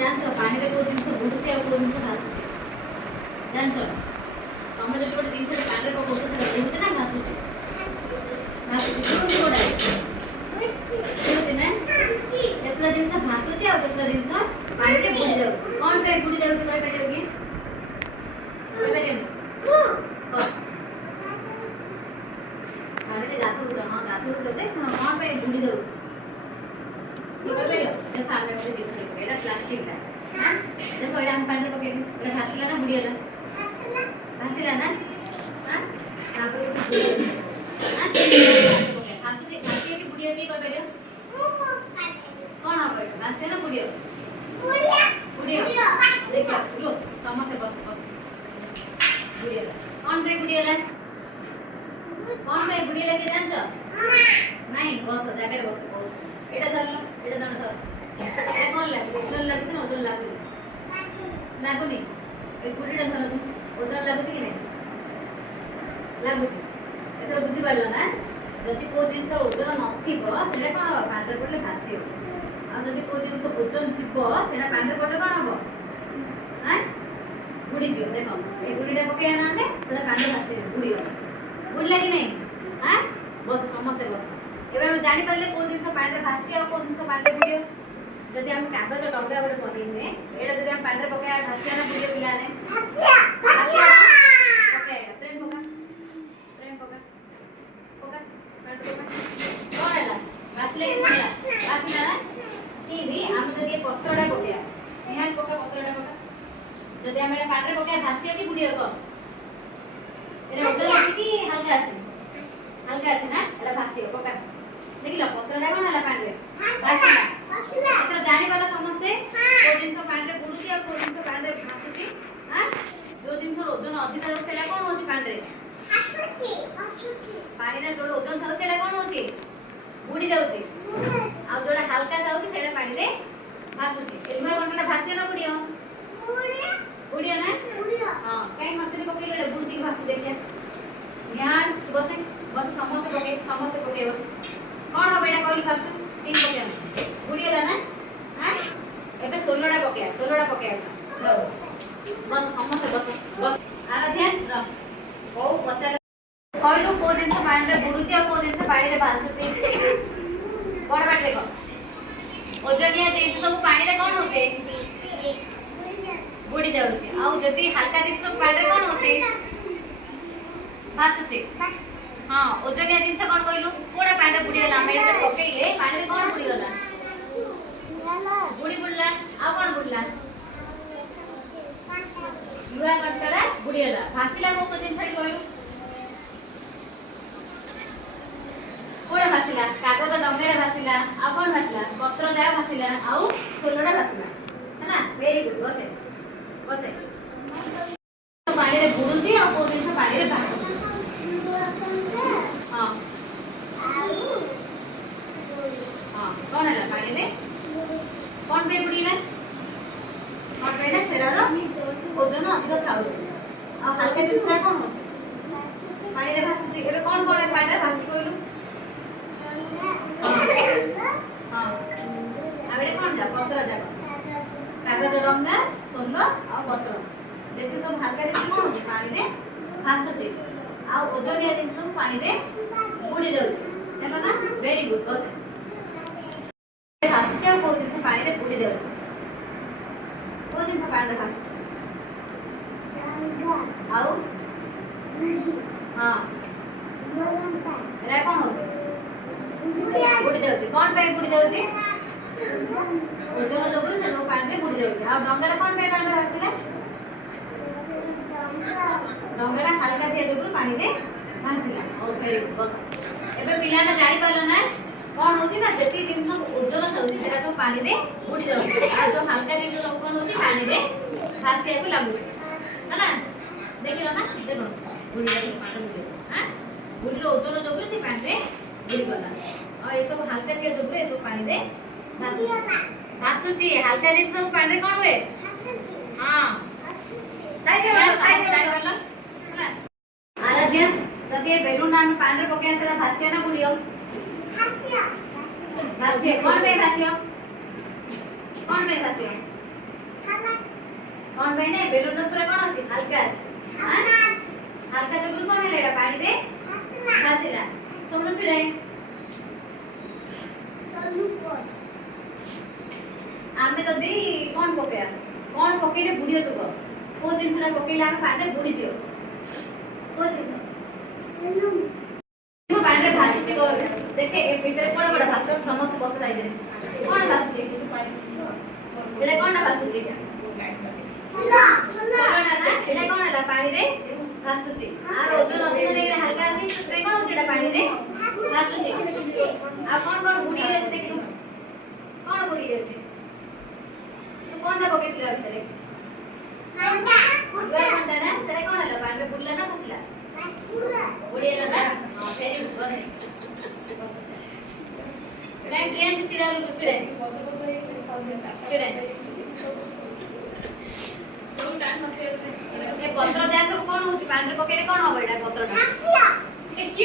ଜାଣିଛ ପାଣିରେ କୋଉ ଜିନିଷ ବୁଡୁଛି ଆଉ କୋଉ ଜିନିଷ ଭାସୁଛି? ଜାଣିଛ? ତମେ ଯଦି ଗୋଟେ ଜିନିଷ ପାଣିରେ ପକଉଛ ସେଟା ବୁଡୁଛି ନା ଭାସୁଛି? ଭାସୁଛି। କୋଉଟା ବୁଡୁଛି ନା? କେତେଟା ଜିନିଷ ଭାସୁଛି ଆଉ କେତେଟା ଜିନିଷ ପାଣିରେ ବୁଡି ଯାଉଛି। କଣ ପାଇଁ ବୁଡି ଯାଉଛି କହିପାରିବ କି? କହିପାରିବନି? ପାଣିରେ ଗାଧଉଛ, ହଁ ଗାଧଉଛ ଯେ କଣ ପାଇଁ ବୁଡି ଯାଉଛି? देखो आमे ଗୋଟେ ଜିନିଷ ପକେଇ ଏଟା ପ୍ଲାଷ୍ଟିକ ଟା हां देखो ଏଟା ଆମ ପାଣିରେ ପକେଇ ଏଟା ଭାସିଲା ନା ବୁଡିଗଲା? ଭାସିଲା ନା? हां ତାପରେ ଗୋଟେ ବୁଡିଗଲା हां ଭାସୁଛି ଭାସିଏ କି ବୁଡିଏ କି କହିପାରିବ? କଣ ହବ ଏଟା ଭାସିଏ ନା ବୁଡିଅ? ବୁଡିଅ ଦେଖ लो ସମସ୍ତେ ବସ ବସ ବୁଡିଗଲା କଣ ପାଇଁ ବୁଡିଗଲା? कौन भाई बुढ़ी लगे जान छ नहीं बस जाके बस बस एटा धरलो एटा धर धर ए कौन लागे ओजन लागे ना ओजन लागे लागुनी ए बुढ़ीटा धर तू ओजन लागुची कि नहीं लागुची एटा बुझी पारलो ना जदि को जिंस ओजन नथिबो सेटा कोन हो पांडर पडले भासियो आ जदि को जिंस ओजन थिबो सेटा पांडर पडले कोन हो हां बुढ़ी जियो देखो ए बुढ़ीटा पके ना हमें सेटा पांडर भासियो बुढ़ी हो बुझला कि नहीं हां बस समस्त बस एबे हम जानि पाले को जिंस पानी रे भासी आ को जिंस पानी रे बुडियो जदि हम कागज डब्बा बडे पकेइने एडा जदि हम पानी रे पके भासिया ना बुडियो पिलाने भासिया ओके प्रेम पका पका पानी पका कोन हैला भासले कि बुडिया भासला ना सीधी हम जदि पत्रोडा पकेया निहाल पका पत्रोडा पका जदि हम पानी रे पके भासियो कि बुडियो को एरे ओजन अछि कि हल्का अछि ना एटा भासियो पका देखिला पत्रडा कोन हला पानी रे भासिला एटा जानि वाला समझते को जिंस पानी रे बुडुची आ को जिंस पानी रे भासुची हां जो जिंस ओजन अधिक रहउ सेटा कोन होची पानी रे भासुची पानी रे जोड ओजन थाउ सेटा कोन होची बुडी जाउची आ जोडा हल्का थाउची सेटा पानी रे भासुची एनुआ कोनटा भासियो ना बुडियो बुडियो ना हां काई मसरी पकेले बुडुची भासु देखिया ध्यान बसे बस समस्त पके बस कौन हो बेटा कहली फर्स्ट सीन पके बुड़ीला ना हां एबे 16टा पके बस समस्त बस आरा ध्यान रख ओ पचार कहलु को दिन से पानी रे बुड़ुची आ को दिन से पानी रे भासुची कोन बाटे को ओजनिया दिन सब पानी रे कोन होते बुड़ी जाउची आ जदी हल्का दिन सब पानी रे कोन होते भासुची हां ओजनिया दिन से कोन कहलु कोडा पानी रे बुड़ीला हम एते पकेइले पानी रे कोन बुड़ी गला बुड़ला आ कोन बुड़ला लुआ कटरा बुड़ीला भासिला को दिन से कहलु कोडा भासिला कागज डंगेरा भासिला आ कोन भासिला पत्र जाय भासिला आ 16टा भासिला हैना वेरी गुड बसे पानी रे बुड़ुची आ को दिन से पानी रे भासुची कौन है पानी रे कौन पे बुड़ीला कौन पे ना सेरा रो ओजन अधिक खाउ आ हल्का दिसला कोन हो पानी रे भासुची एबे कोन कोन पानी रे भासुची कहलु हां आबे कोन जा पत्र जा कागज रंगा सोलो आ पत्र देखि सब हल्का दिस कोन हो पानी रे भासुची आ ओजनिया दिन सब पानी रे बुड़ी जाउची देखो ना वेरी गुड बस भासुची को दिन से पानी रे बुड़ी जाउची को दिन से पानी रे भासुची आउ हां एरा कोन होची बुड़ी जाउची कोन पे बुड़ी जाउची ओजन जोगु से लो पानी रे बुड़ी जाउची आ डंगरा कोन पे पानी रे भासिला डंगरा हल्का थिया जोगु पानी रे भासिला ओ वेरी गुड बस एबे पिलाना जानि पालो ना कौन होची ना जति जिंस ओजन होची सेटा तो पानी रे बुडी जाउची आ जो हल्का जिंस सब कोन होची पानी रे भासिया को लागु हैना देखिलो ना देखो बुडी जाउची पानी बुडी हां बुडी रो ओजन जोगु से पानी रे बुडी गला आ ए सब हल्का के जोगु ए सब पानी रे भासुची हल्का जिंस सब पानी रे कोन होए भासुची हां साइड वाला हैना आराध्या जदि बेलून हम पानी रे पके सेटा भासिया ना बुडियो भासिया कौन पे भासियो कौन बहने बेलून पूरा कौन अछि हल्का अछि हल्का जोगुल कौन है एटा पानी रे भासिला सोनू छिड़े आमे जदी कौन पकेया कौन पकेले बुडियो तो को जिनसला पकेला आमे पानी बुडी जियो को जिनस तो पानी रे भासी को देखे ए भीतर कोन बडा भासो समस्त बस जाई दे कोन भासुची एटा कोन भासुची सुला ना एटा कोन हला पानी रे भासुची आर ओजन अधिक रे हल्का अछि से कोन होची एटा पानी रे भासुची आ कोन कोन बुडी रे अछि देखिनु कोन बुडी रे अछि तो कोन दा पके पिला भीतर कांटा कांटा ना सेटा कोन हला पानी रे बुडला ना फसला बुडिला ना हां तेरी बस एटा ट्रेन से चिरा लु छिड़े छिड़े ए पत्र जा सब कोन होची पानी रे पकेले कोन होबो एटा पत्रटा भासिया ए की